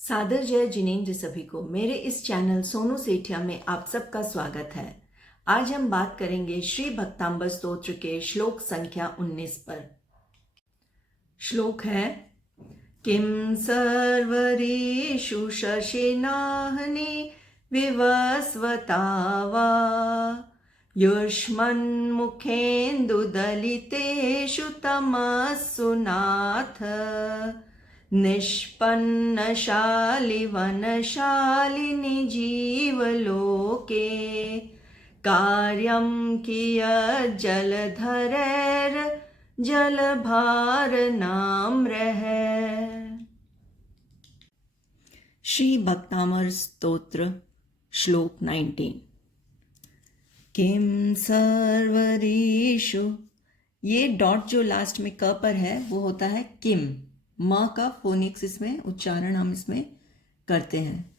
सादर जय जिनेंद्र सभी को मेरे इस चैनल सोनू सेठिया में आप सबका स्वागत है। आज हम बात करेंगे श्री भक्तांबर स्तोत्र के श्लोक संख्या 19 पर। श्लोक है किम सर्वरीषु शशिनाहनि विवस्वता वा युष्मन्मुखेन्दुदलितेषु तमस्सु नाथ निष्पन्नशालिवनशालिनि जीवलोके कार्यं कियज्जलधरैर्जलभारनाम्रः। श्री भक्तामर स्तोत्र श्लोक 19। किम सर्वरीषु, ये डॉट जो लास्ट में क पर है वो होता है किम, म का फोनिक्स इसमें उच्चारण हम इसमें करते हैं।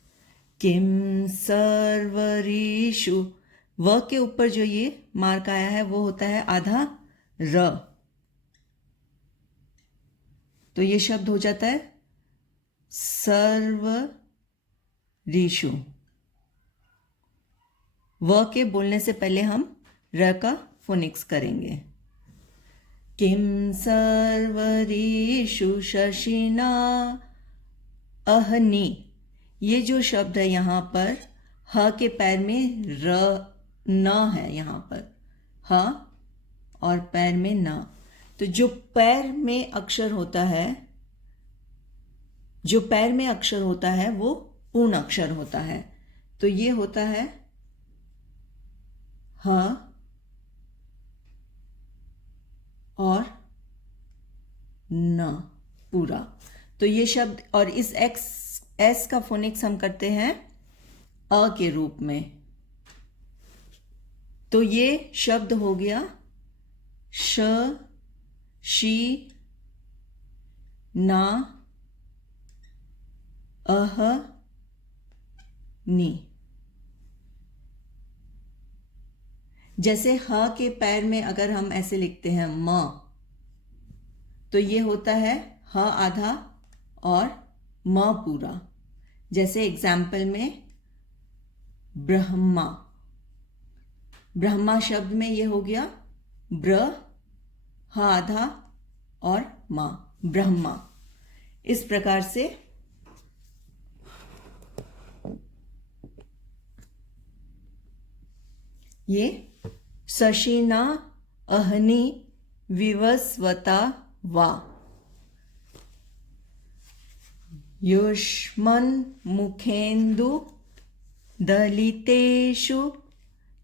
किम सर्वरीषु, व के ऊपर जो ये मार्क आया है वो होता है आधा र, तो ये शब्द हो जाता है सर्वरीषु। व के बोलने से पहले हम र का फोनिक्स करेंगे। किम सर्वरीषु शशिना अहनि, ये जो शब्द है यहाँ पर ह के पैर में र न है, यहाँ पर ह और पैर में न, तो जो पैर में अक्षर होता है वो पूर्ण अक्षर होता है, तो ये होता है ह और न पूरा। तो ये शब्द, और इस एस का फोनिक्स हम करते हैं अ के रूप में, तो ये शब्द हो गया श शी ना अह नी। जैसे ह के पैर में अगर हम ऐसे लिखते हैं म, तो ये होता है ह आधा और म पूरा। जैसे एग्जाम्पल में ब्रह्मा, ब्रह्मा शब्द में ये हो गया ब्र ह आधा और मा, ब्रह्मा। इस प्रकार से ये शशिना अहनि विवस्वता वा युष्मन्मुखेन्दु दलितेषु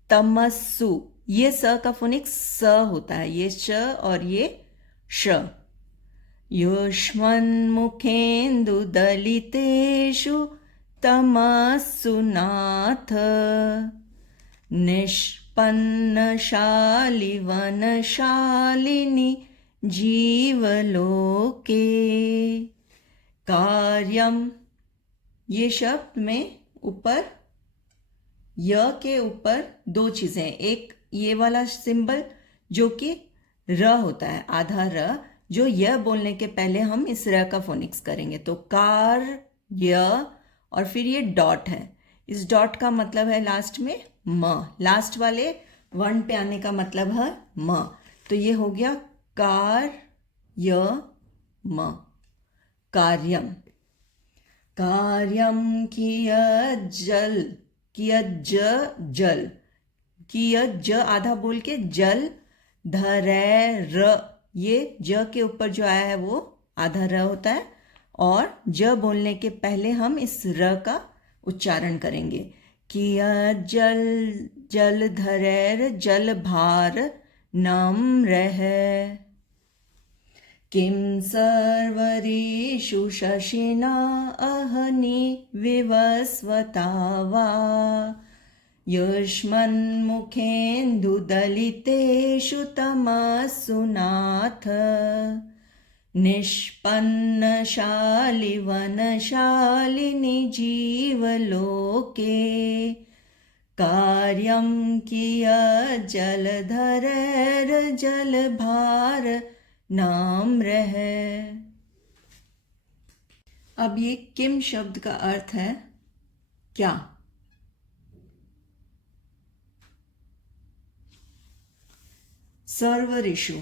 तमस्सु, ये स का फोनिक्स स होता है, ये श और ये श। युष्मन्मुखेन्दु दलितेषु तमस्सु नाथ निष्पन्नशालिवनशालिनि जीवलोके कार्यम, ये शब्द में ऊपर य के ऊपर दो चीजें, एक ये वाला सिंबल जो कि र होता है आधा र, जो य बोलने के पहले हम इस र का फोनिक्स करेंगे, तो कार य, और फिर ये डॉट है, इस डॉट का मतलब है लास्ट में म, लास्ट वाले वर्ण पे आने का मतलब है म, तो ये हो गया कार य म, कार्यम। कार्यम कियज्जल, कियज्जल, कियज्ज आधा बोल के जल धरैर, ये ज के ऊपर जो आया है वो आधा र होता है, और ज बोलने के पहले हम इस र का उच्चारण करेंगे। कियज्जल जलधरैर जलभार नम्रः। किम सर्वरीषु शशिना अहनि विवस्वता वा युष्मन्मुखेन्दुदलितेषु तमस्सु नाथ निष्पन्नशालिवनशालिनि जीवलोके कार्यं कियज्जलधरैर्जलभार नाम्रः। अब ये किम शब्द का अर्थ है क्या। सर्वऋषु,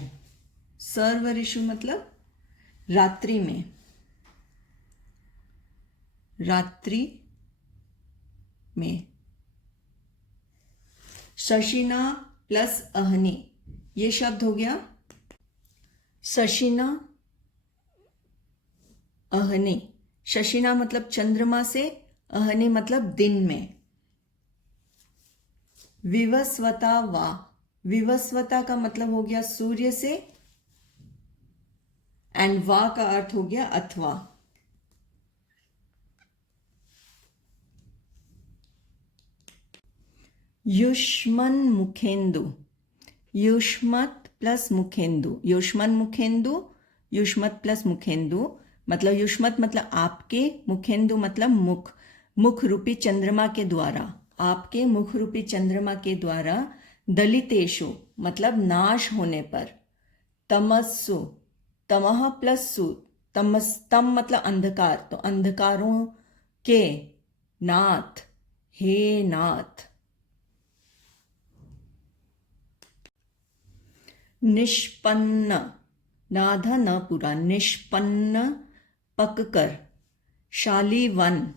सर्वऋषु मतलब रात्रि में, रात्रि में। शशिना प्लस अहनी, ये शब्द हो गया शशिना अहनी। शशिना मतलब चंद्रमा से, अहनी मतलब दिन में। विवस्वता वा, विवस्वता का मतलब हो गया सूर्य से, एंड वा का अर्थ हो गया अथवा। युष्मन मुखेंदु, युष्मत प्लस मुखेंदु, युष्मन मुखेंदु, युष्मत प्लस मुखेंदु मतलब युष्मत मतलब आपके, मुखेंदु मतलब मुख, मुख रूपी चंद्रमा के द्वारा, आपके मुख रूपी चंद्रमा के द्वारा। दलितेषु मतलब नाश होने पर। तमस्सु, तमह प्लस सु, तमस, तम मतलब अंधकार, तो अंधकारों के नाथ, हे नाथ। निष्पन्न, नाधा न पूरा, निष्पन्न पककर। शालीवन,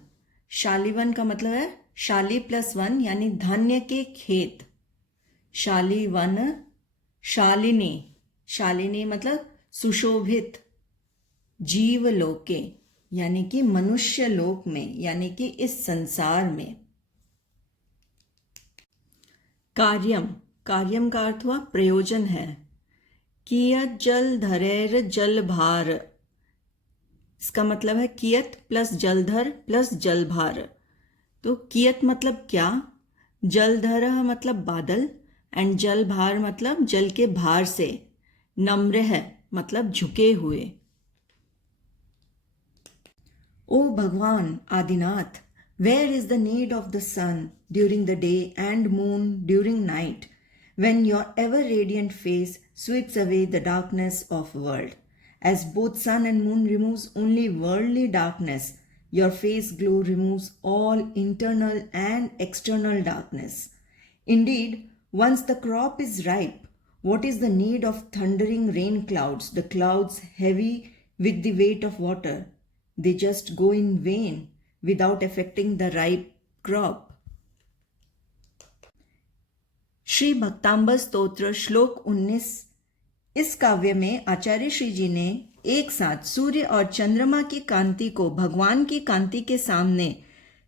शालीवन का मतलब है शाली प्लस वन यानी धान्य के खेत। शालीवन। शालिनी, शालिनी मतलब सुशोभित। जीवलोके यानी कि मनुष्य लोक में, यानी कि इस संसार में। कार्यम, कार्यम का अर्थ हुआ प्रयोजन है। कियत जल धरेर जल भार, इसका मतलब है कियत प्लस जलधर प्लस जलभार। तो कियत मतलब क्या, जलधर मतलब बादल, एंड जलभार मतलब जल के भार से। नम्र है मतलब झुके हुए। O Bhagwan Adinath, where is the need of the sun during the day and moon during night, when your ever radiant face sweeps away the darkness of world? As both sun and moon removes only worldly darkness, your face glow removes all internal and external darkness. Indeed, once the crop is ripe, what is the need of thundering rain clouds, the clouds heavy with the weight of water? They just go in vain without affecting the ripe crop. Shri Bhaktamar Stotra श्लोक 19। इस काव्य में आचार्य श्री जी ने एक साथ सूर्य और चंद्रमा की कांति को भगवान की कांति के सामने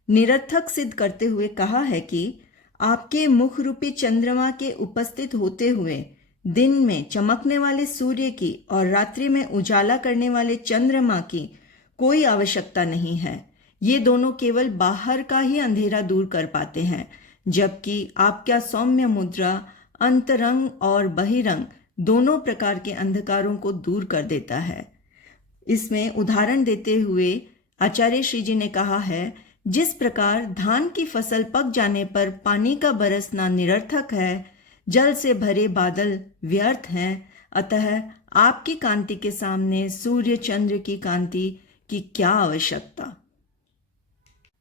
निरर्थक सिद्ध करते हुए कहा है कि आपके मुख रूपी चंद्रमा के उपस्थित होते हुए दिन में चमकने वाले सूर्य की और रात्रि में उजाला करने वाले चंद्रमा की कोई आवश्यकता नहीं है। ये दोनों केवल बाहर का ही अंधेरा दूर कर पाते हैं, जबकि आपका सौम्य मुद्रा अंतरंग और बहिरंग दोनों प्रकार के अंधकारों को दूर कर देता है। इसमें उदाहरण देते हुए आचार्य श्री जी ने कहा है, जिस प्रकार धान की फसल पक जाने पर पानी का बरसना निरर्थक है, जल से भरे बादल व्यर्थ हैं, अतः आपकी कांति के सामने सूर्य चंद्र की कांति की क्या आवश्यकता।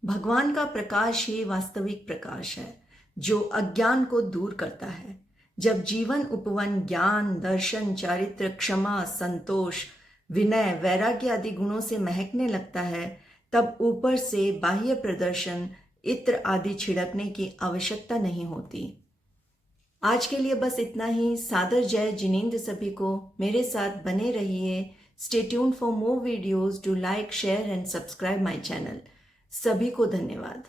भगवान का प्रकाश ही वास्तविक प्रकाश है जो अज्ञान को दूर करता है। जब जीवन उपवन ज्ञान, दर्शन, चारित्र, क्षमा, संतोष, विनय, वैराग्य आदि गुणों से महकने लगता है, तब ऊपर से बाह्य प्रदर्शन, इत्र आदि छिड़कने की आवश्यकता नहीं होती। आज के लिए बस इतना ही। सादर जय जिनेंद्र सभी को। मेरे साथ बने रहिए। Stay tuned for more videos. Do like, share and subscribe my channel. सभी को धन्यवाद।